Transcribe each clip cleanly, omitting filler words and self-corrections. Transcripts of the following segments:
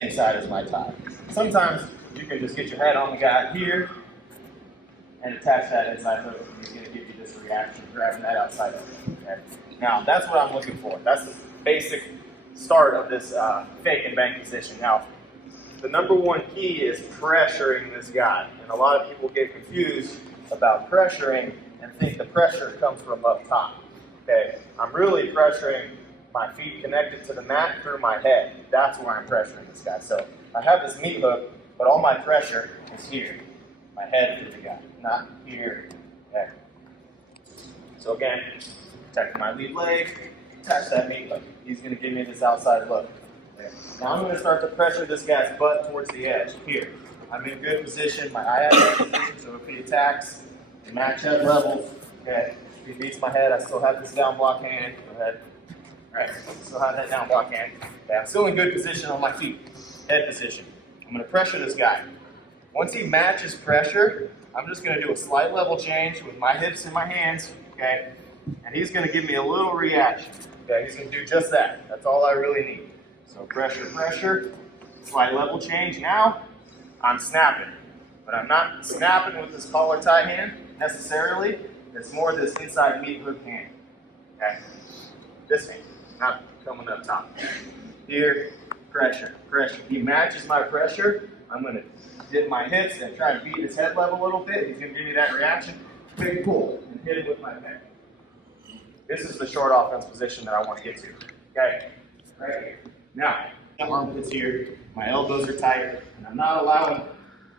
inside is my tie. Sometimes you can just get your head on the guy here and attach that inside hook. He's going to give you this reaction, grabbing that outside hook. Okay? Now, that's what I'm looking for. That's the basic start of this fake and bang position. Now, the number one key is pressuring this guy. And a lot of people get confused about pressuring and think the pressure comes from up top. Okay, I'm really pressuring my feet connected to the mat through my head. That's where I'm pressuring this guy. So I have this meat hook, but all my pressure is here. My head through the guy, not here, there. So again, protect my lead leg, attach that meat hook. He's going to give me this outside hook. Okay. Now I'm going to start to pressure this guy's butt towards the edge, here. I'm in good position, my eye has position, so if he attacks, match head levels, okay. If he beats my head, I still have this down block hand. Go ahead. All right, still have that down block hand. Okay, I'm still in good position on my feet, head position. I'm going to pressure this guy. Once he matches pressure, I'm just going to do a slight level change with my hips and my hands, okay? And he's going to give me a little reaction. Okay, he's going to do just that. That's all I really need. So pressure, pressure, slight level change. Now, I'm snapping. But I'm not snapping with this collar tie hand necessarily. It's more this inside meat hook hand. Okay? This hand, not coming up top. Here, pressure, pressure. He matches my pressure. I'm going to dip my hips and try to beat his head level a little bit. He's going to give me that reaction. Big pull and hit it with my head. This is the short offense position that I want to get to. Okay? Right here. Now, my armpits here. My elbows are tight. And I'm not allowing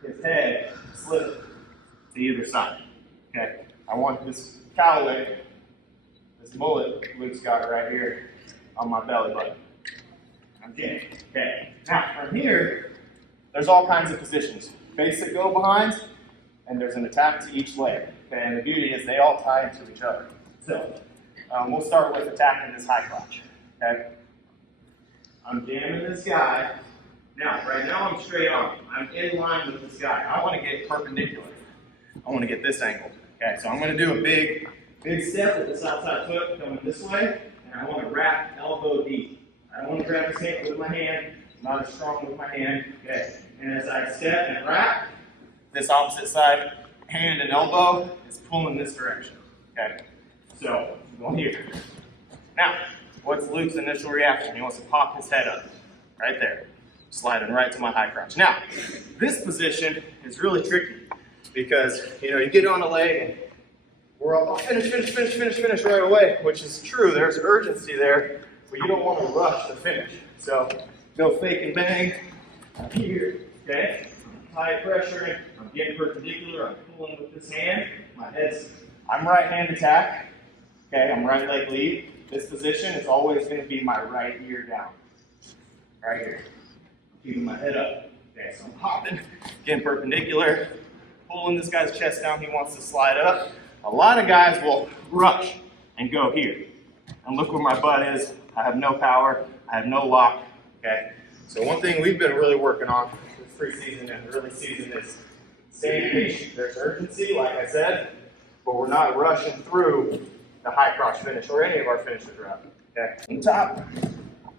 his head to slip to either side. Okay? I want this cowlick, this mullet Luke's got right here on my belly button. Again. Okay. Now, from here, there's all kinds of positions. Basic go behinds, and there's an attack to each leg. Okay? And the beauty is they all tie into each other. So, we'll start with attacking this high crotch. Okay? I'm jamming this guy. Now, right now I'm straight on. I'm in line with this guy. I want to get perpendicular. I want to get this angled. Okay, so I'm going to do a big step with this outside foot coming this way, and I want to wrap elbow deep. I don't want to grab his hand with my hand, not as strong with my hand. Okay, and as I step and wrap, this opposite side hand and elbow is pulling this direction. Okay, so I'm going here. Now, what's Luke's initial reaction? He wants to pop his head up, right there, sliding right to my high crotch. Now, this position is really tricky because, you get on a leg and we're all finish right away, which is true. There's urgency there, but you don't want to rush the finish. So, go fake and bang. I'm here, okay? High pressure, I'm getting perpendicular, I'm pulling with this hand. I'm right hand attack, okay? I'm right leg lead. This position is always going to be my right ear down, right here. Keeping my head up. Okay, so I'm hopping, getting perpendicular, pulling this guy's chest down. He wants to slide up. A lot of guys will rush and go here. And look where my butt is. I have no power. I have no lock. Okay. So one thing we've been really working on this preseason and early season is staying patient. There's urgency, like I said, but we're not rushing through the high crotch finish or any of our finishes around. Okay. On top.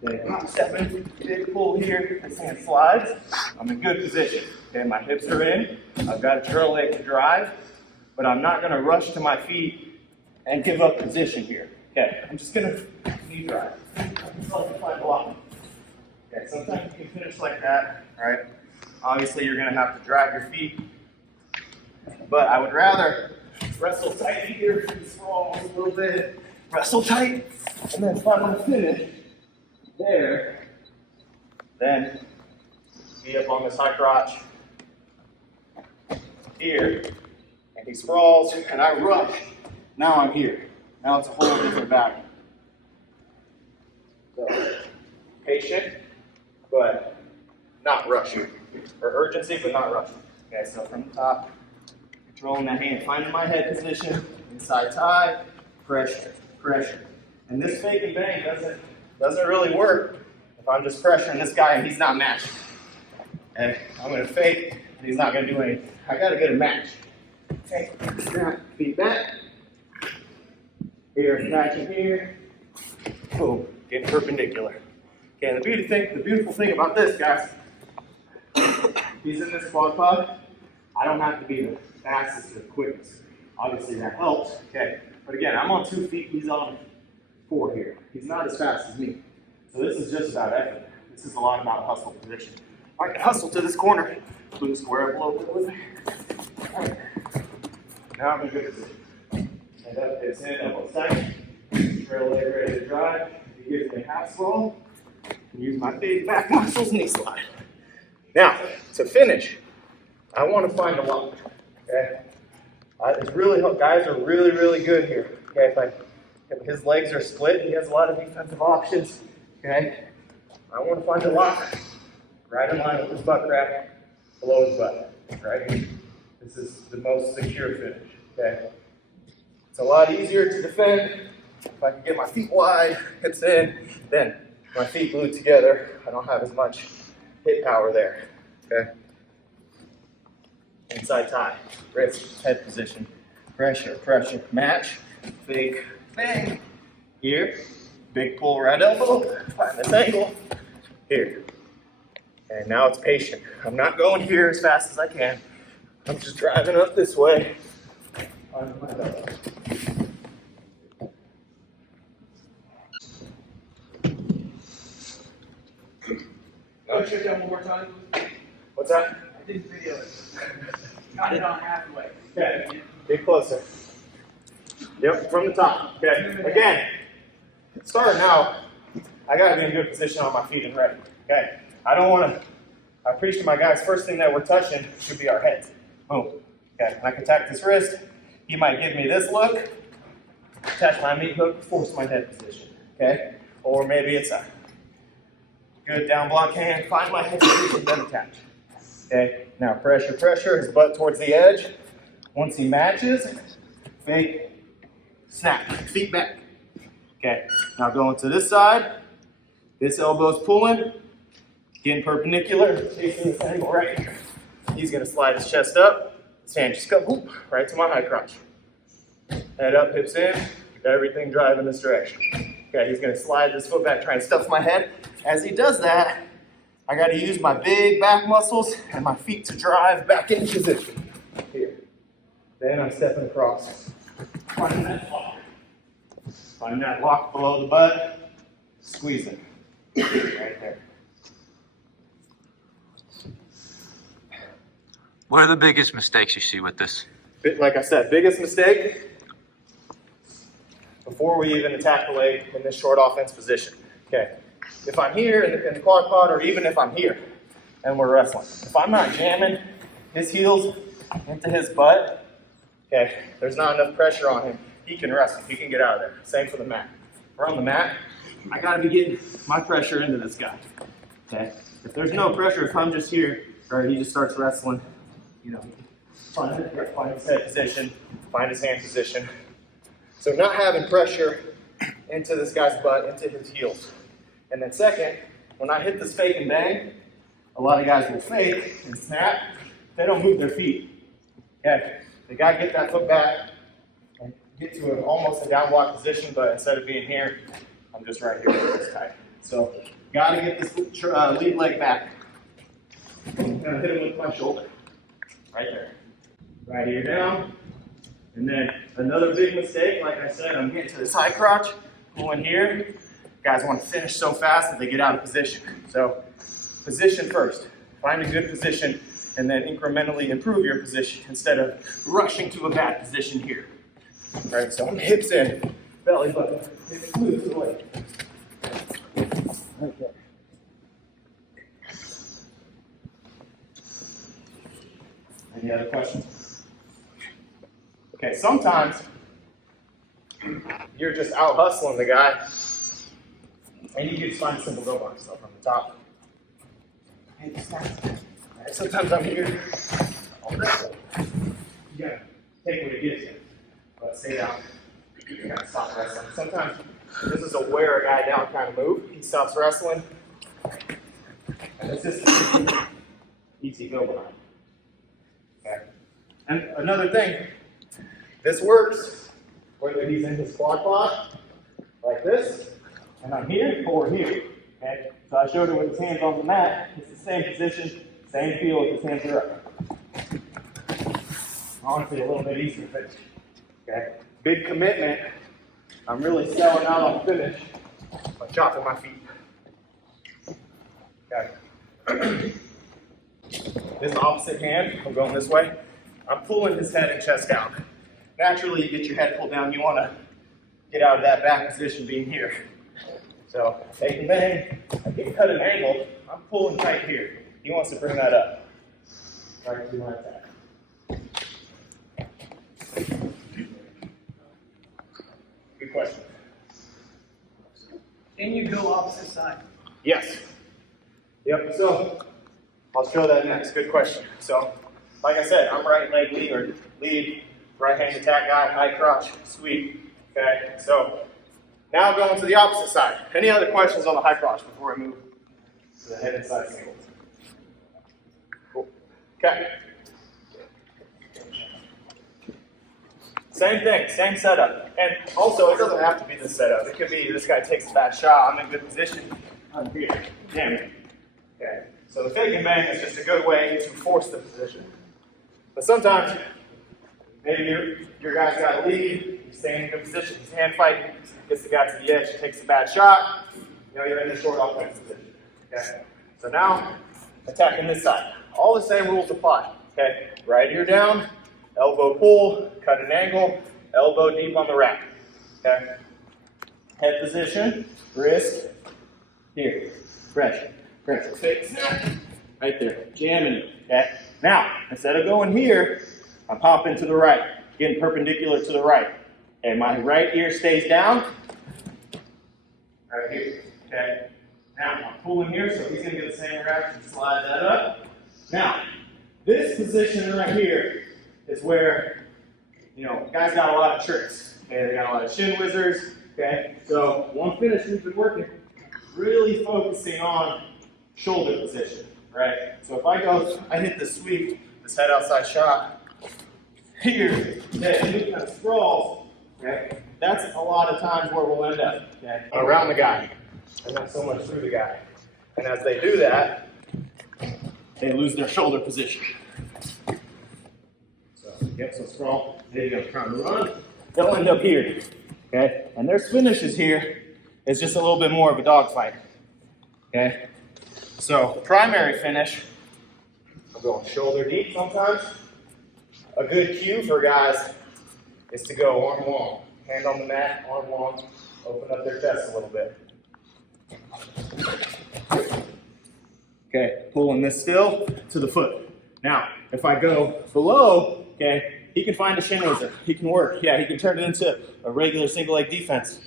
Okay, hop stepping, big pull here, this hand slides. I'm in good position. Okay, my hips are in. I've got a turtle leg to drive, but I'm not going to rush to my feet and give up position here. Okay, I'm just going to knee drive. Block. Okay, sometimes you can finish like that. All right. Obviously, you're going to have to drive your feet, but I would rather wrestle tight here, sprawl a little bit, wrestle tight, and then finally finish there, then be up on this high crotch here, and he sprawls, and I rush. Now I'm here. Now it's a whole different battle. So, patient, but not rushing. Or urgency, but not rushing. Okay, so from the top, controlling that hand, finding my head position, inside tie, pressure, pressure. And this fake and bang doesn't really work if I'm just pressuring this guy and he's not matching. And I'm going to fake and he's not going to do anything. I got to get a match. Okay, snap, feet back. Here, matching here. Boom, getting perpendicular. Okay, and the beautiful thing about this, guys, he's in this quad pod, I don't have to be the fastest or quickest. Obviously that helps, okay? But again, I'm on 2 feet, he's on 4 here. He's not as fast as me. So this is just about effort. This is a lot about hustle position. I can hustle to this corner, move square up a little bit with me. All right. Now I'm in good position. Head up, hips in, elbows tight. Trail leg ready to drive. He gives me a half swirl. Use my big back muscles, knee slide. Now, to finish, I want to find a lock. Okay? It's really, guys are really, really good here. Okay, if his legs are split, he has a lot of defensive options. Okay, I want to find a lock right in line with his butt crack, below his butt. Right here. This is the most secure finish. Okay, it's a lot easier to defend if I can get my feet wide, hips in, then my feet glued together. I don't have as much hip power there. Okay. Inside tie, wrist, head position, pressure, pressure, match, fake, bang, here, big pull, right elbow, find this angle, here. And now it's patient. I'm not going here as fast as I can. I'm just driving up this way. On my elbow. Go show that one more time. What's that? I didn't video it. Got it on halfway. Okay, get closer. Yep, from the top. Okay, again, starting out, I gotta be in good position on my feet and ready. Okay, I don't wanna, I preach to my guys, first thing that we're touching should be our heads. Boom. Okay, and I can attack this wrist. He might give me this look, attach my meat hook, force my head position. Okay, or maybe it's a good down block hand, find my head position, then attach. Okay, now pressure, pressure, his butt towards the edge. Once he matches, fake, snap, feet back. Okay, now going to this side, this elbow's pulling, getting perpendicular, facing this angle right here. He's gonna slide his chest up, his hand just go whoop, right to my high crotch. Head up, hips in, everything driving this direction. Okay, he's gonna slide this foot back, try and stuff my head. As he does that, I gotta use my big back muscles and my feet to drive back in position. Here. Then I'm stepping across. Find that lock. Find that lock below the butt. Squeeze it. Right there. What are the biggest mistakes you see with this? Like I said, biggest mistake, before we even attack the leg in this short offense position. Okay. If I'm here in the quad pod, or even if I'm here and we're wrestling, if I'm not jamming his heels into his butt, okay, there's not enough pressure on him. He can wrestle. He can get out of there. Same for the mat. If we're on the mat, I got to be getting my pressure into this guy. Okay. If there's no pressure, if I'm just here, or he just starts wrestling, you know, find his head position, find his hand position. So not having pressure into this guy's butt, into his heels. And then second, when I hit this fake and bang, a lot of guys will fake and snap. They don't move their feet. Okay, they gotta get that foot back and get to almost a down block position, but instead of being here, I'm just right here with this tight. So gotta get this lead leg back. I'm gonna hit him with my shoulder. Right there. Right ear down. And then another big mistake, like I said, I'm getting to this high crotch, pulling here. Guys want to finish so fast that they get out of position. So position first. Find a good position and then incrementally improve your position instead of rushing to a bad position here. All right, so I'm hips in, belly button, hips glutes away. Right there. Any other questions? Okay, sometimes you're just out hustling the guy, and you can just find simple go bar stuff from the top. Right, sometimes I'm here. You gotta take what it gives you, but stay down. You gotta stop wrestling. Sometimes this is a wear a guy down kind of move. He stops wrestling, and it's just easy go bar. Okay. And another thing, this works whether he's in his quad pod like this, and I'm here or here. Okay, so I showed him with his hands on the mat. It's the same position, Same feel if his hands are up. Honestly, a little bit easier finish. Okay? Big commitment. I'm really selling out on finish by chopping my feet. Okay. This opposite hand, I'm going this way. I'm pulling his head and chest down. Naturally, you get your head pulled down. You want to get out of that back position being here. So, take and bang. I get cut an angle. I'm pulling tight here. He wants to bring that up. Right to my attack. Good question. Can you go opposite side? Yes. Yep, so I'll show that next. Good question. So, like I said, I'm right leg lead or lead, right hand attack guy, high crotch, sweep. Okay, so now going to the opposite side. Any other questions on the high crotch before we move to the head and side single? Cool. Okay. Same thing, same setup. And also, it doesn't have to be this setup. It could be this guy takes a bad shot, I'm in good position, I'm here. Damn it. Okay. So the fake and bang is just a good way to force the position. But sometimes, maybe your guy's got a lead, he's staying in a good position, he's hand fighting, gets the guy to the edge, takes a bad shot, you're in the short offense position. Okay. So now, attacking this side. All the same rules apply. Okay. Right ear down, elbow pull, cut an angle, elbow deep on the rack. Okay. Head position, wrist, here, pressure, pressure, fake snap, right there, jamming it. Okay. Now, instead of going here, I'm popping to the right, getting perpendicular to the right. Okay, my right ear stays down, right here. Okay. Now, I'm pulling here, so he's going to get the same reaction, slide that up. Now, this position right here is where, guys got a lot of tricks. Okay, they got a lot of shin whizzers. Okay, so one finish we've been working, really focusing on shoulder position, right? So if I hit the sweep, this head outside shot, here, that knee kind of sprawls, okay? That's a lot of times where we'll end up, okay? Around the guy, and not so much through the guy. And as they do that, they lose their shoulder position. So sprawl, there you go, trying to run. They'll end up here, okay? And their finishes here is just a little bit more of a dogfight, okay? So primary finish, I'm going shoulder deep sometimes. A good cue for guys is to go arm long, hand on the mat, arm long, open up their chest a little bit. Okay, pulling this still to the foot. Now, if I go below, okay, he can find a shin whizzer. He can work. Yeah, he can turn it into a regular single leg defense.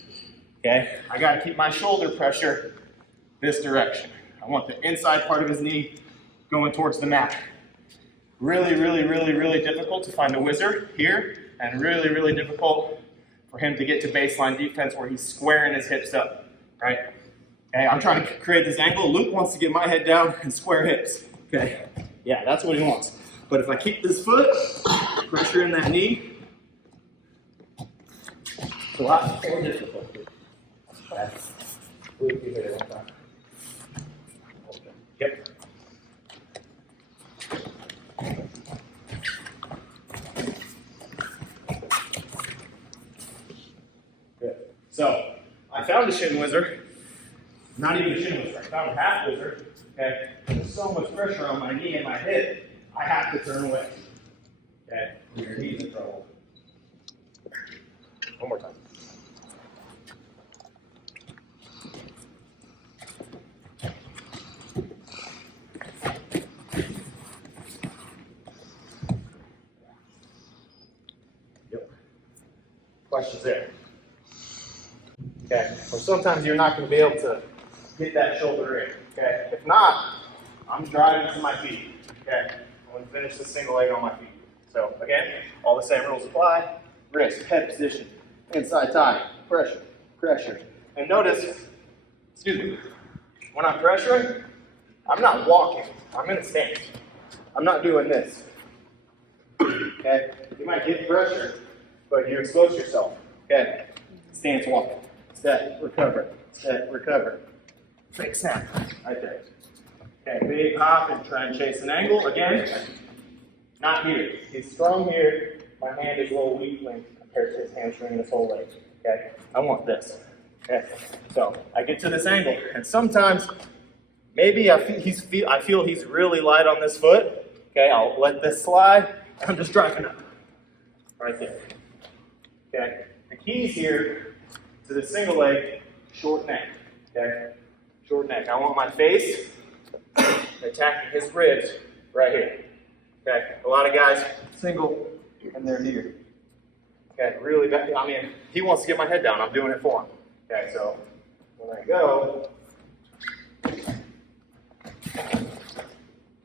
Okay, I got to keep my shoulder pressure this direction. I want the inside part of his knee going towards the mat. Really, really, really, really difficult to find a whizzer here, and really, really difficult for him to get to baseline defense where he's squaring his hips up, right? Okay, I'm trying to create this angle. Luke wants to get my head down and square hips. Okay, yeah, that's what he wants. But if I keep this foot, pressure in that knee, it's a lot more difficult. Okay. Luke, you hit it one time. Okay. Yep. Good. So, I found a shin whizzer. Not even a shin whizzer. I found a half whizzer. Okay. There's so much pressure on my knee and my hip, I have to turn away. Okay. Your knee's in trouble. One more time. Yep. Questions there? Okay. Or sometimes you're not going to be able to get that shoulder in. Okay. If not, I'm driving to my feet. Okay. I'm going to finish this single leg on my feet. So again, all the same rules apply. Wrist, head position, inside tie, pressure, pressure. And notice, excuse me, when I'm pressuring, I'm not walking. I'm in a stance. I'm not doing this. Okay? You might get pressure, but you expose yourself. Okay? Stance walking. Step, recover. Step, recover. Fake snap. Right there. Okay, big hop and try and chase an angle. Again, not here. He's strong here. My hand is a little weak when compared to his hamstring and his whole leg. Okay, I want this. Okay, so I get to this angle, and sometimes maybe I feel he's really light on this foot. Okay, I'll let this slide, and I'm just driving up. Right there. Okay, the keys here to the single leg, short neck. Okay, short neck. I want my face attacking his ribs right here. Okay, a lot of guys single and they're here. Okay, really bad. I mean, he wants to get my head down. I'm doing it for him. Okay, so when I go,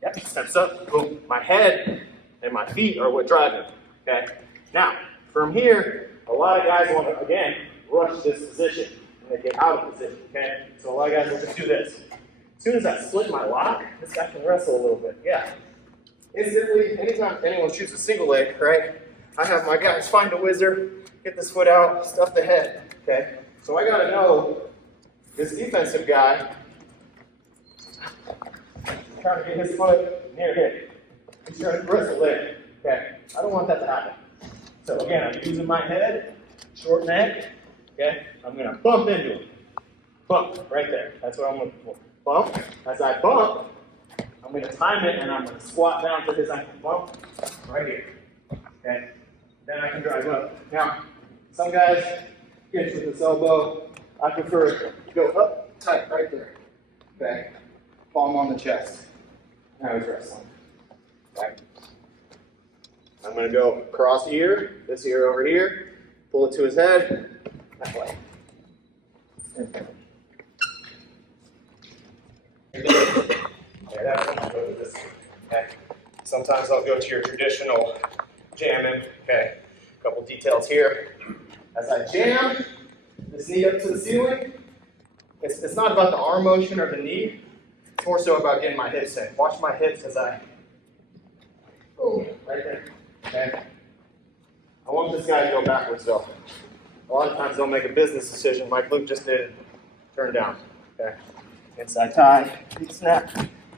yep, steps up, boom. My head and my feet are what drive him. Okay, now from here, a lot of guys want to again rush this position and they get out of position. Okay, so a lot of guys will just do this. As soon as I slip my lock, this guy can wrestle a little bit. Yeah. Instantly, anytime anyone shoots a single leg, right, I have my guys find a wizard, get this foot out, stuff the head. Okay? So I gotta know this defensive guy trying to get his foot near hip. He's trying to wrestle there. Okay? I don't want that to happen. So again, I'm using my head, short neck. Okay? I'm gonna bump into him. Bump right there. That's what I'm looking for. Bump. As I bump, I'm going to time it and I'm going to squat down to his ankle. Bump right here. Okay? Then I can drive up. Now, some guys pinch with this elbow. I prefer to go up tight right there. Okay? Palm on the chest. Now he's wrestling. Okay? I'm going to go across ear, this ear over here, pull it to his head, that way. Okay, that's when I'll go to this. Okay. Sometimes I'll go to your traditional jamming. Okay, a couple details here. As I jam this knee up to the ceiling, it's not about the arm motion or the knee. It's more so about getting my hips in. Watch my hips as I, oh, right there. Okay. I want this guy to go backwards though. A lot of times they'll make a business decision like Luke just did, turn down. Okay. Inside tie, snap,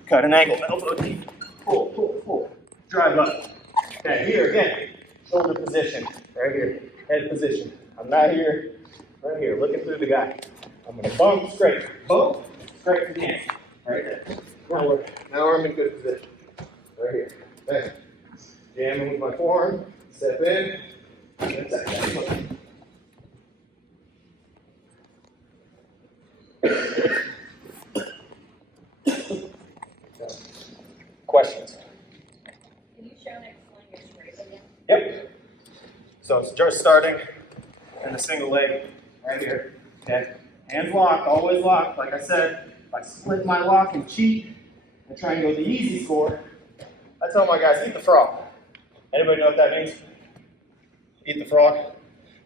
cut an angle, elbow deep, pull, pull, pull, drive up. Okay, here again, shoulder position, right here, head position. I'm not here, right here, looking through the guy. I'm gonna bump straight to the end, right there. Now I'm in good position, right here. Okay. Jamming with my forearm, step in, and attack. Questions? Can you show next sling your straight again? Yep. So it's just starting in the single leg right here. Okay. Hands locked, always locked. Like I said, if I split my lock and cheat and try and go the easy score, I tell my guys, eat the frog. Anybody know what that means? Eat the frog.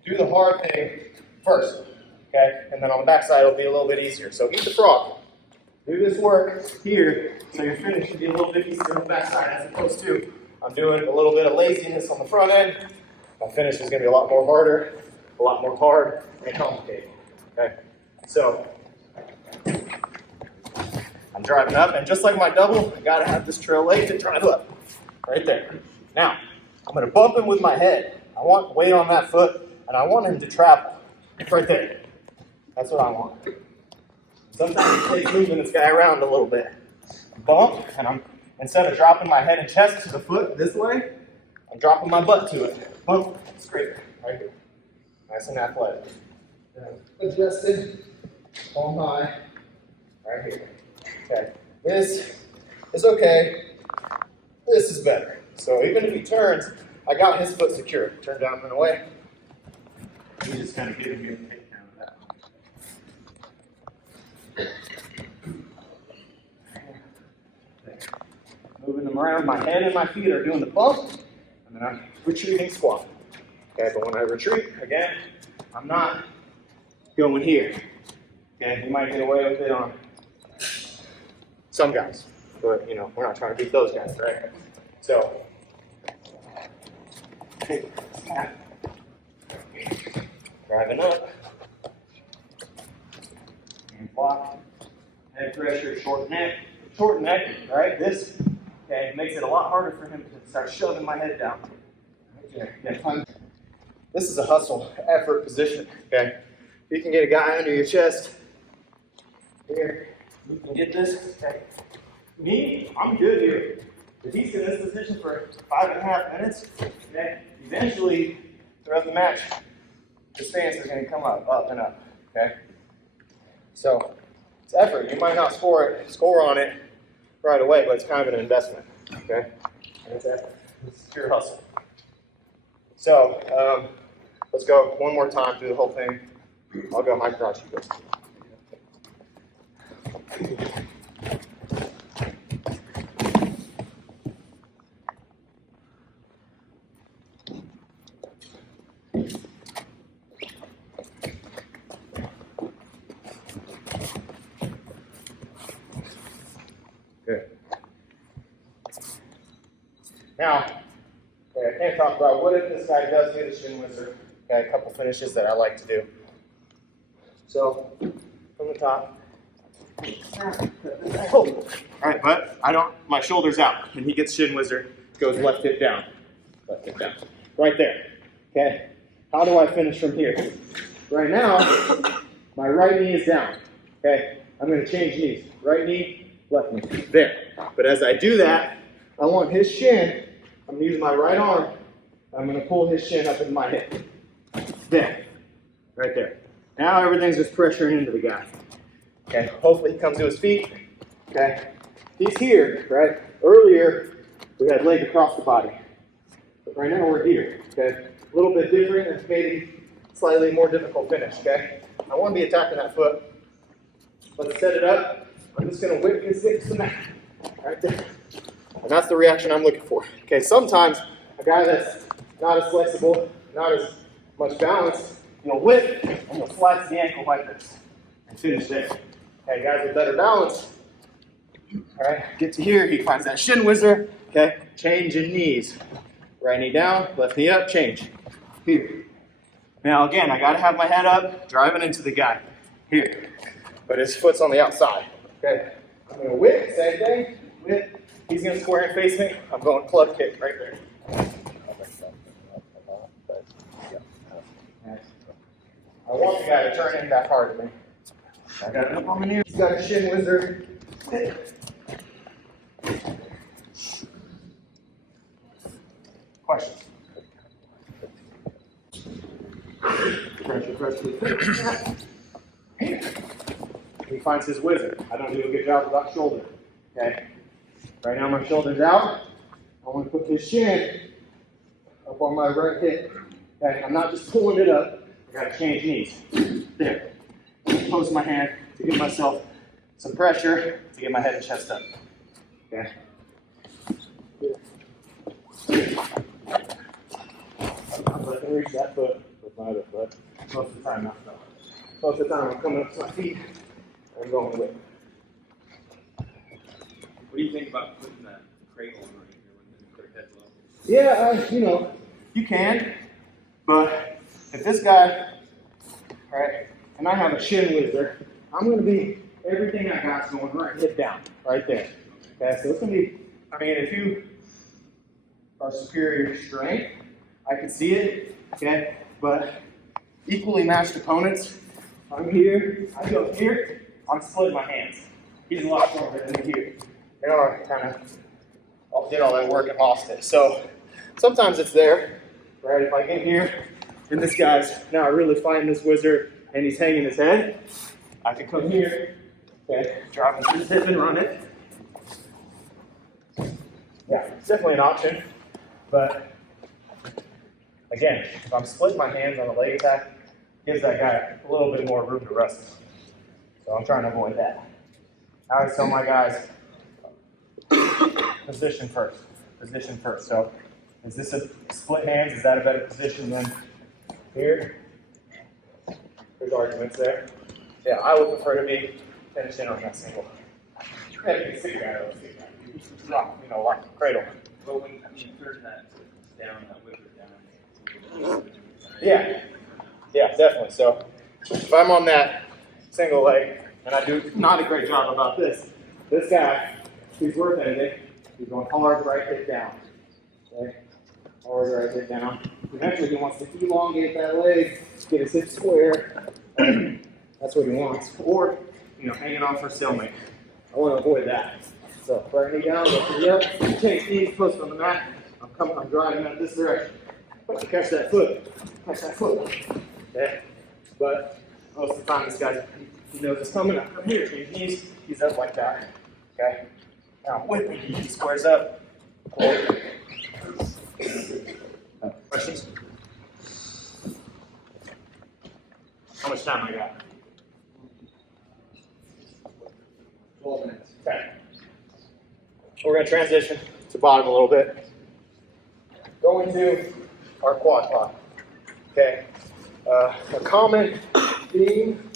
Do the hard thing first. Okay? And then on the backside it'll be a little bit easier. So eat the frog. Do this work here, so your finish should be a little bit easier on the backside as opposed to I'm doing a little bit of laziness on the front end. My finish is going to be a lot more harder, a lot more hard and complicated. Okay, so I'm driving up, and just like my double, I got to have this trail leg to drive up, right there. Now I'm going to bump him with my head. I want weight on that foot, and I want him to travel right there. That's what I want. Sometimes it takes moving this guy around a little bit. Bump, and instead of dropping my head and chest to the foot this way, I'm dropping my butt to it. Bump, straight, right here. Nice and athletic. Adjusted, palm high, right here. Okay, this is okay. This is better. So even if he turns, I got his foot secure. Turn down and away. He's just kind of giving me a takedown of that. Moving them around, my head and my feet are doing the bump, and then I'm retreating squat. Okay, but when I retreat, again, I'm not going here. Okay, you might get away with it on some guys, but we're not trying to beat those guys, right? So, driving up, and block, head pressure, short neck, short neck, right? This, okay, makes it a lot harder for him to start shoving my head down. Okay, again, this is a hustle effort position, okay? If you can get a guy under your chest, here, you can get this, okay? Me, I'm good here. If he's in this position for 5.5 minutes, okay, eventually, throughout the match, the stance is going to come up and up, okay? So, it's effort. You might not score on it right away, but it's kind of an investment, okay? And it's effort. It's pure hustle. So, let's go one more time through the whole thing. I'll go high crotch, you go. Good. Now, okay, I can't talk about what if this guy does get a shin wizard. Okay, a couple finishes that I like to do. So, from the top. All right, but my shoulder's out, and he gets shin wizard, goes left hip down. Left hip down. Right there. Okay? How do I finish from here? Right now, my right knee is down. Okay? I'm going to change knees. Right knee, left knee. There. But as I do that, I want his shin, I'm going to use my right arm, I'm going to pull his shin up into my hip. There. Right there. Now everything's just pressuring into the guy. Okay, hopefully he comes to his feet. Okay, he's here, right? Earlier, we had leg across the body. But right now we're here, okay? A little bit different and maybe slightly more difficult finish, okay? I want to be attacking that foot. Let's set it up. I'm just going to whip his hips to the mat. Right there. And that's the reaction I'm looking for. Okay, sometimes a guy that's not as flexible, not as much balance, you'll whip and you'll slide to the ankle like this and finish there. Okay, guys with better balance, all right, get to here, he finds that shin whizzer, okay, change in knees. Right knee down, left knee up, change. Here. Now again, I gotta have my head up, driving into the guy. Here. But his foot's on the outside. Okay. I'm gonna whip, same thing, whip. He's gonna square and face me. I'm going club kick right there. I want the guy to turn in that hard to me. I got it up on my knee. He's got a shin wizard. Questions? Pressure. He finds his wizard. I don't do a good job without shoulder. Okay. Right now my shoulder's out. I want to put this shin up on my right hip. Okay. I'm not just pulling it up. I gotta change knees. There. Post my hand to give myself some pressure to get my head and chest up. Okay. I can reach that foot with my other foot. Most of the time, not though. Most of the time, I'm coming up to my feet and I'm going with it. What do you think about putting that cradle on right here when the head's low? Yeah, you can, but if this guy, right, and I have a shin whizzer, I'm going to be, everything I got's going right hip down, right there. Okay, so it's going to be, if you are superior strength, I can see it, okay, but equally matched opponents, I'm here, I go here, I'm splitting my hands. He's a lot stronger than me here. I kind of did all that work and lost it. So sometimes it's there, right? If I get here and this guy's now really fighting this wizard and he's hanging his head, I can come here, okay, drop his hip and run it. Yeah, it's definitely an option, but again, if I'm splitting my hands on a leg attack, it gives that guy a little bit more room to wrestle. So I'm trying to avoid that. I always tell my guys, position first. Position first. So is this a split hands? Is that a better position than here? There's arguments there. Yeah, I would prefer to be finishing on that single. You gotta be sick guy though. Not, like a cradle. But when you turn that down, that whip it down. Yeah. Yeah, definitely. So if I'm on that single leg and I do not a great job about this guy he's worth anything, he's going hard right hip down. Okay? Hard right hip down. Eventually he wants to elongate that leg, get his hip square. That's what he wants. Or, hanging on for stalemate. I want to avoid that. So right knee down, lift knee up, change knees, post on the mat. I'm driving out this direction. Catch that foot. Catch that foot. Okay? But most of the time this guy, he knows it's coming up. Come here, change knees. He's up like that. Okay? Now with me, he squares up. Questions? How much time I got? 12 minutes. Okay. We're going to transition to bottom a little bit. Go into our quad pod. Okay. A common theme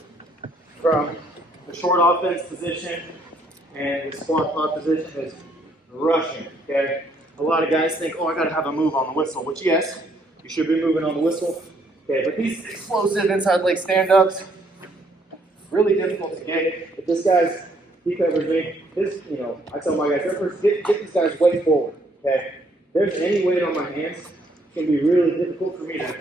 from the short offense position and the squat pod position is rushing. Okay. A lot of guys think, oh, I got to have a move on the whistle, which yes, you should be moving on the whistle. Okay, but these explosive inside leg stand-ups, really difficult to get. If this guy's, he covers me, I tell my guys, first get these guys weight forward, okay? If there's any weight on my hands, it's going to be really difficult for me to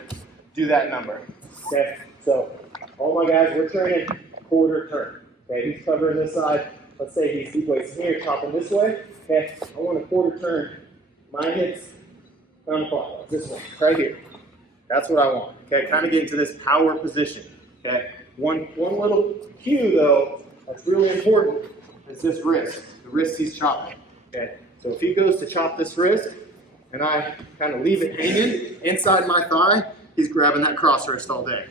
do that number, okay? So, all my guys, we're training quarter turn, okay? He's covering this side. Let's say he weights here, chopping this way, okay? I want a quarter turn. My hips counterclockwise, this one, right here. That's what I want, okay? Kind of get into this power position, okay? One little cue, though, that's really important is this wrist. The wrist he's chopping, okay? So if he goes to chop this wrist, and I kind of leave it hanging inside my thigh, he's grabbing that cross wrist all day,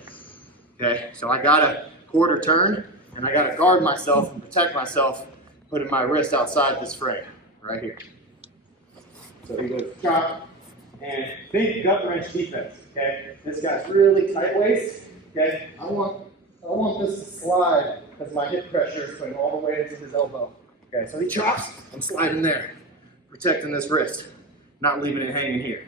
okay? So I got to quarter turn, and I got to guard myself and protect myself, putting my wrist outside this frame, right here. So he goes chop, and think gut wrench defense, okay? This guy's really tight waist, okay? I want this to slide because my hip pressure is going all the way into his elbow. Okay, so he chops, I'm sliding there, protecting this wrist, not leaving it hanging here.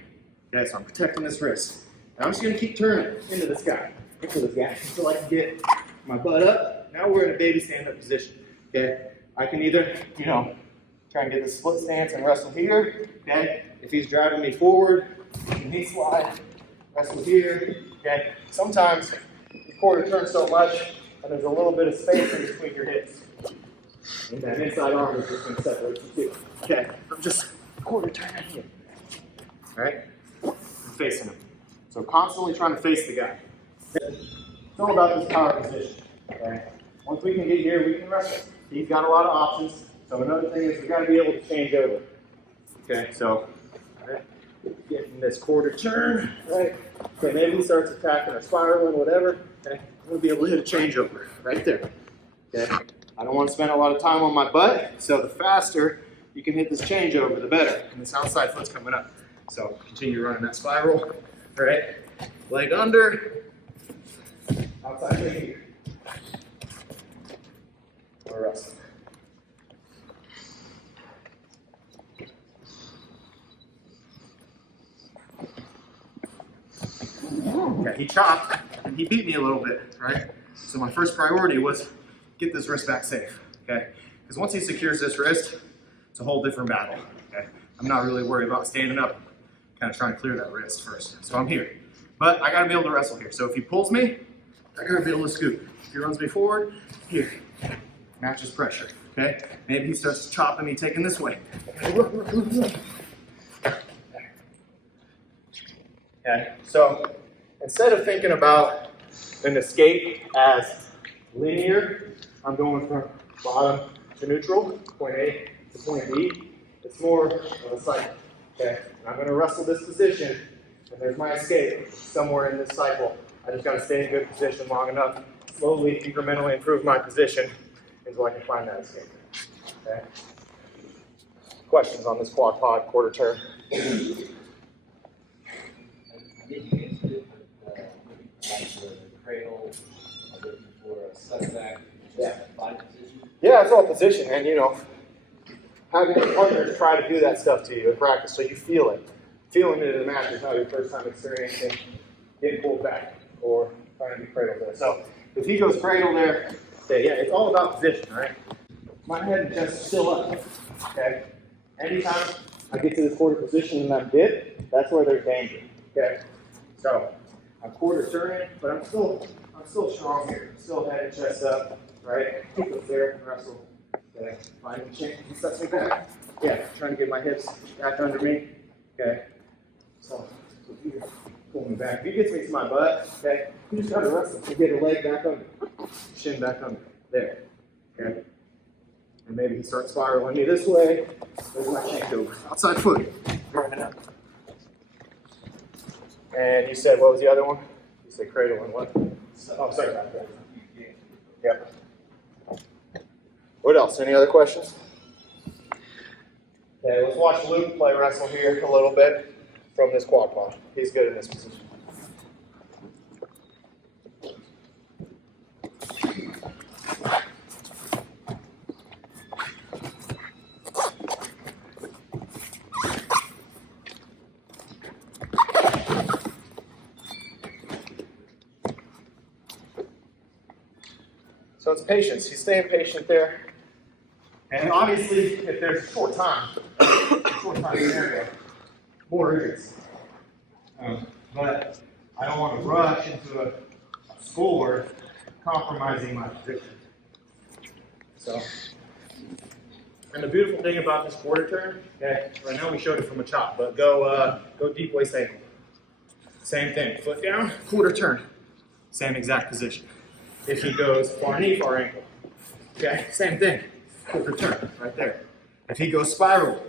Okay, so I'm protecting this wrist. And I'm just going to keep turning into this guy, until I can get my butt up. Now we're in a baby stand-up position. Okay, I can either, try and get the split stance and wrestle here. Okay, if he's driving me forward, can he slide, wrestle here. Okay, sometimes you quarter turn so much, and there's a little bit of space in between your hips. And that inside arm is just going to separate the two. Okay, I'm just quarter turning here. All right, I'm facing him. So constantly trying to face the guy. It's all about this power position. Okay, once we can get here, we can wrestle. He's got a lot of options. So another thing is we've got to be able to change over. Okay, so getting this quarter turn, right? Okay, maybe he starts attacking or spiraling, whatever. Okay, I'm going to be able to hit a changeover right there. Okay, I don't want to spend a lot of time on my butt, so the faster you can hit this changeover, the better. And this outside foot's coming up. So continue running that spiral, right? Leg under, outside foot here. Or wrestling. Okay, he chopped and he beat me a little bit, right? So my first priority was get this wrist back safe, okay? Because once he secures this wrist, it's a whole different battle, okay? I'm not really worried about standing up, kind of trying to clear that wrist first. So I'm here. But I gotta be able to wrestle here. So if he pulls me, I gotta be able to scoop. If he runs me forward, here, matches pressure, okay? Maybe he starts chopping me, taking this way. Okay, so instead of thinking about an escape as linear, I'm going from bottom to neutral, point A to point B. It's more of a cycle, okay? And I'm gonna wrestle this position, and there's my escape somewhere in this cycle. I just gotta stay in good position long enough, slowly, incrementally improve my position until I can find that escape, okay? Questions on this quad pod quarter turn? Did you get to the cradle, looking for a setback, body position? Yeah, it's all position, and having a partner try to do that stuff to you in practice so you feel it. Feeling it in the match is not your first time experiencing getting pulled back or trying to be cradled there. So if he goes cradle there, yeah, it's all about position, right? my head and chest still up. Okay? Anytime I get to this quarter position and I'm dipped, that's where there's danger. Okay? So I'm quarter turning, but I'm still strong here. Still head and chest up, right? Keep up there and wrestle. Okay? Find the chin, he sets me back. Yeah, trying to get my hips back under me. Okay? So here, pull me back. If he gets me to my butt, okay, you just gotta wrestle to get a leg back under, shin back under. There. Okay? And maybe he starts spiraling me this way. There's my changeover. Outside foot. And you said, what was the other one? You said cradle and what? Oh, sorry about that. Yep. What else? Any other questions? Okay, let's watch Luke play wrestle here a little bit from this quad paw. He's good in this position. So it's patience. He's staying patient there. And obviously, if there's a short time scenario, more is. But I don't want to rush into a score compromising my position. So, and the beautiful thing about this quarter turn, okay, right now we showed it from a chop, but go deep waist ankle. Same thing, foot down, quarter turn. Same exact position. If he goes far knee, far ankle. Okay, same thing. Quarter turn, right there. If he goes spiral,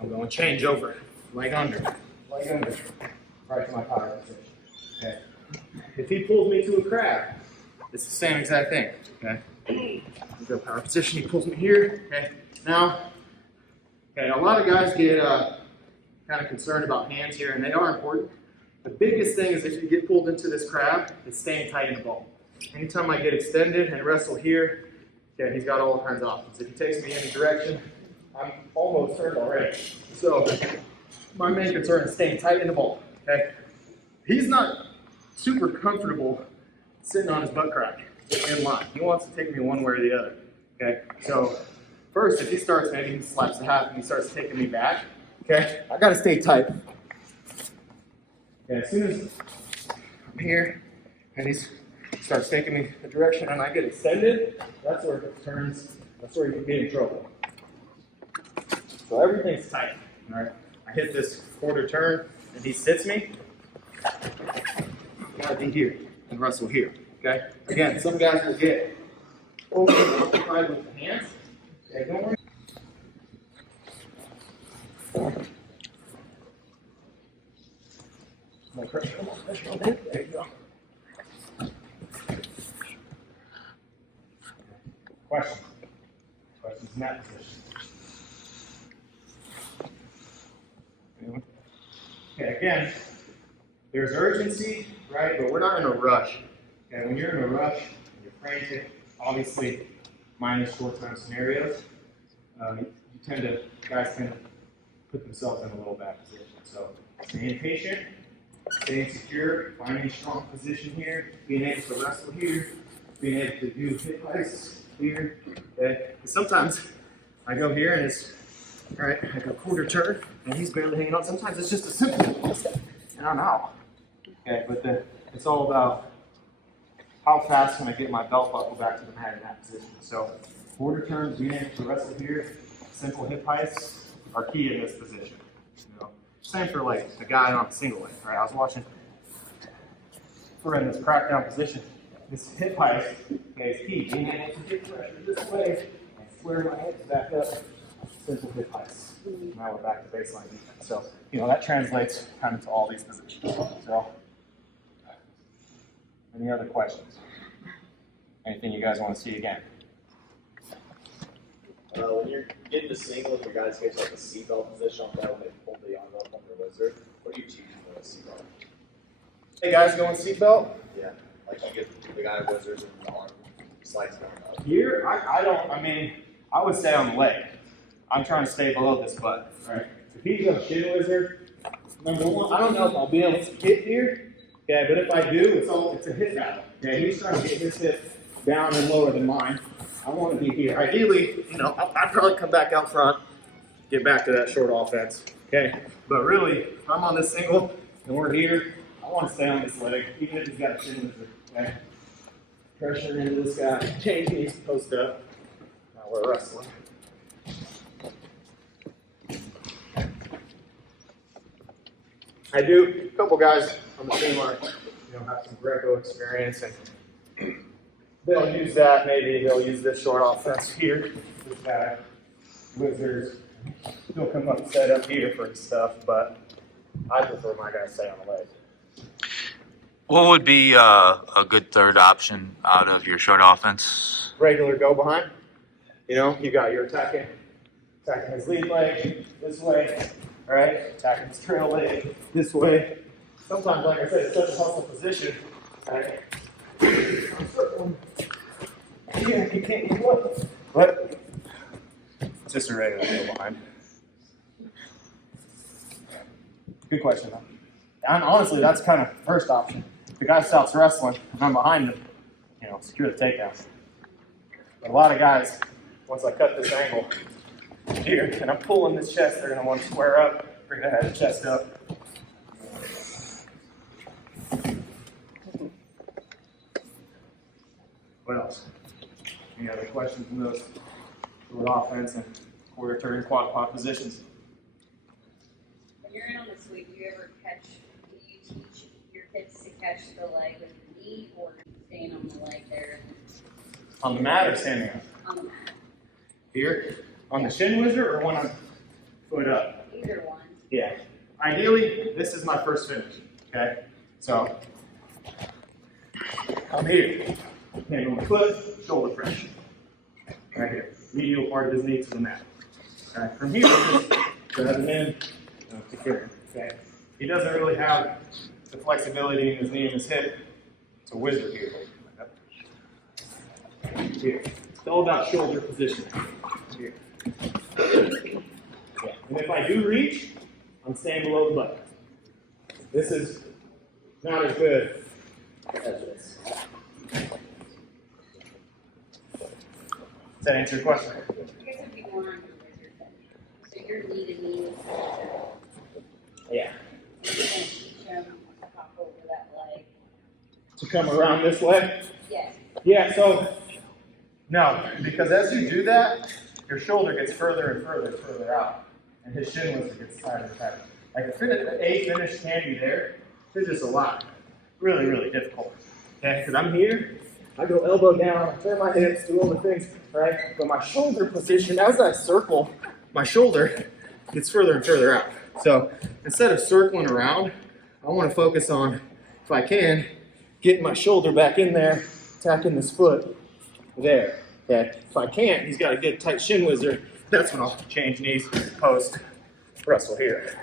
I'm going change over. Leg under, right to my power position. Okay. If he pulls me to a crab, it's the same exact thing. Okay. Go power position, he pulls me here. Okay. Now, okay, a lot of guys get kind of concerned about hands here, and they are important. The biggest thing is if you get pulled into this crab, it's staying tight in the ball. Anytime I get extended and wrestle here, okay, he's got all kinds of options. If he takes me any direction, I'm almost turned already. So my main concern is staying tight in the ball. Okay, he's not super comfortable sitting on his butt crack in line. He wants to take me one way or the other. Okay, so first, if he starts, maybe he slaps the half and he starts taking me back. Okay, I gotta stay tight. Okay, as soon as I'm here and he starts taking me a direction and I get extended, that's where it turns. That's where you can get in trouble. So everything's tight. All right. I hit this quarter turn and he sits me. Gotta be here and wrestle here. Okay. Again, some guys will get occupied with the hands. Okay, don't worry. No pressure. Pressure on it. There you go. Question. Questions in that position. Okay, again, there's urgency, right? But we're not in a rush. Okay, when you're in a rush, you're frantic, obviously, minus short-term scenarios, guys tend to put themselves in a little bad position. So, staying patient, staying secure, finding a strong position here, being able to wrestle here, being able to do hip heists here. Okay, sometimes I go here and it's all right, I go quarter turn, and he's barely hanging on. Sometimes it's just a simple step, and I'm out. Okay, but it's all about how fast can I get my belt buckle back to the mat in that position. So quarter turns, being able to wrestle here, simple hip heists are key in this position. You know, same for like a guy on a single leg, right? I was watching, we're in this crackdown position. This hip heist is key. Being able to get pressure this way and square my hips back up. Simple hip heists. Now we're back to baseline defense. So, you know, that translates kind of to all these positions. So, any other questions? Anything you guys want to see again? When you're getting the single, if your guys get like a seatbelt position on that when they pull the arm up on their wizard, what are you teaching with a seatbelt? Hey guys, going seatbelt? Yeah, like you get the guy wizards and the arm slides going up. Here, I would say on the leg. I'm trying to stay below this butt, right? If he goes shin wizard, number one, I don't know if I'll be able to get here, okay, but if I do, it's a hip battle. Okay, he's trying to get his hip down and lower than mine. I want to be here. Ideally, I'd probably come back out front, get back to that short offense. Okay, but really, if I'm on this single and we're here, I want to stay on this leg, even if he's got a chin wizard. Okay, pressure into this guy, change knees, post up. Now we're wrestling. I do. A couple guys on the team are, have some Greco experience, and they'll use that. Maybe they'll use this short offense here. This guy, wizards, he'll come up set up here for his stuff, but I prefer my guys stay on the leg. What would be a good third option out of your short offense? Regular go behind. You got your attacking his lead leg this way, all right? Attacking his trail leg this way. Sometimes, like I said, it's such a hustle position, all right? Yeah, you can't get what? What? Just a regular go behind. Good question, though. And honestly, that's kind of first option. If the guy stops wrestling and I'm behind him, secure the takedown. But a lot of guys, once I cut this angle here and I'm pulling this chest, they're going to want to square up, bring the head and chest up. What else? Any other questions in those short offense and quarter turn quad pod positions? When you're in on the sweep, do you teach your kids to catch the leg with the knee or staying on the leg there? On the mat or standing up? On the mat. Here? On the shin wizard or one on foot up? Either one. Yeah. Ideally, this is my first finish. Okay? So, I'm here. Hand on the foot, shoulder press. Right here. Medial part of his knee to the mat. All right. From here, just grab him in, secure him. Okay? He doesn't really have the flexibility in his knee and his hip to wizard here. Here. It's all about shoulder position. Here. Yeah. And if I do reach, I'm staying below the butt. This is not as good as this. Does that answer your question? I guess it'd be more on your wizard finish. So your knee to knee is Yeah. and teach them to hop over that leg. To come around this way? Yes. Yeah, so, no, because as you do that, your shoulder gets further and further out, and his shin wizard gets tighter and tighter. Like a finish can be there, it's just a lot. Really, really difficult. Okay, because I'm here, I go elbow down, I turn my hips, do all the things, right? But my shoulder position, as I circle, my shoulder gets further and further out. So instead of circling around, I want to focus on, if I can, getting my shoulder back in there, attacking this foot there. Okay. If I can't, he's got a good tight shin wizard. That's when I'll change knees, post, wrestle here.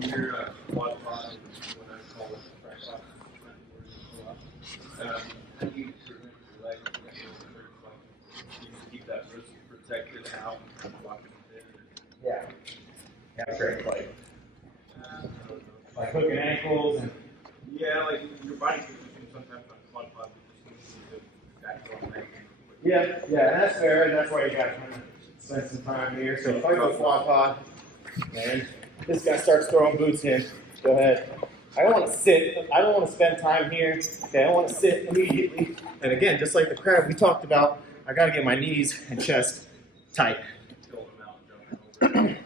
Your quad pod is what I call a track pod. How do you prevent your leg from getting hurt? You keep that wrist protected out and blocking it in? Yeah. Yeah, great play. Like hooking ankles and Yeah, like your body can sometimes on quad pod, but just need to back on that. yeah, that's fair. That's why you got to kind of spend some time here. So if I go quad pod, and this guy starts throwing boots in, go ahead. I don't want to sit. I don't want to spend time here. Okay, I want to sit immediately. And again, just like the crab we talked about, I got to get my knees and chest tight. Filling them out, jumping over.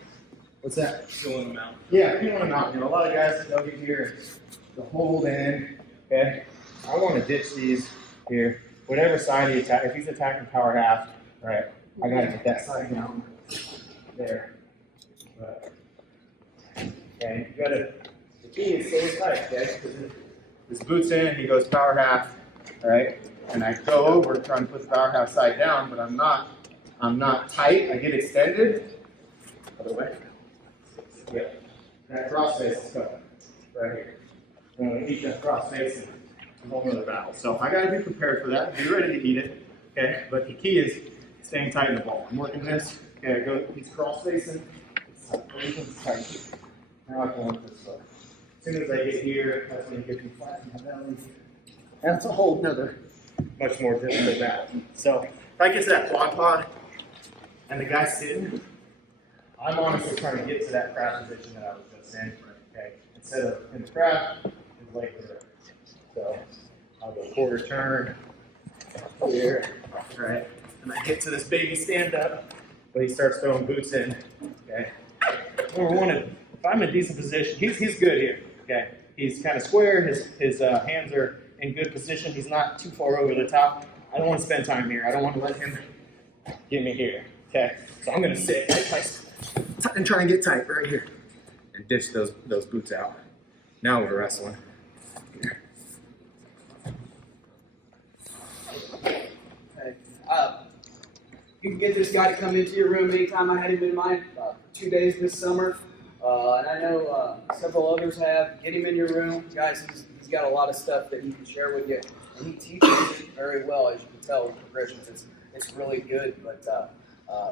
What's that? Filling them out. Yeah, you want to not. A lot of guys, they'll get here, the hold in. Okay, I want to ditch these here. Whatever side he attack. If he's attacking power half, right? I got to get that side down there. But, okay, you got to. The key is stay tight, okay? Because his boots in, he goes power half, all right? And I go over trying to put the power half side down, but I'm not tight. I get extended. Other way. Yeah. That cross face is coming right here. I'm going to eat that cross face and a whole other battle. So I got to be prepared for that. Be ready to eat it. Okay. But the key is staying tight in the ball. I'm working this. Okay. I go. He's cross facing. Everything's tight. Now I can work this way. As soon as I get here, that's when he gets me flat in my belly. That's a whole nother, much more different than that. So if I get to that quad pod and the guy's sitting, I'm honestly trying to get to that crab position that I was just in. Okay, instead of in the crab, his legs are there. So I'll go quarter turn here, right? And I get to this baby stand up, but he starts throwing boots in. Okay, number one, if I'm in a decent position, he's good here. Okay, he's kind of square. His hands are in good position. He's not too far over the top. I don't want to spend time here. I don't want to let him get me here. Okay, so I'm gonna sit and try and get tight right here and dish those boots out. Now we're wrestling. You can get this guy to come into your room anytime. I had him in mind 2 days this summer, and I know several others have. Get him in your room, guys. He's got a lot of stuff that he can share with you, and he teaches it very well, as you can tell with progressions. It's really good. But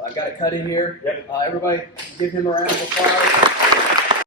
I've got a cut in here. Yep. Everybody, give him a round of applause.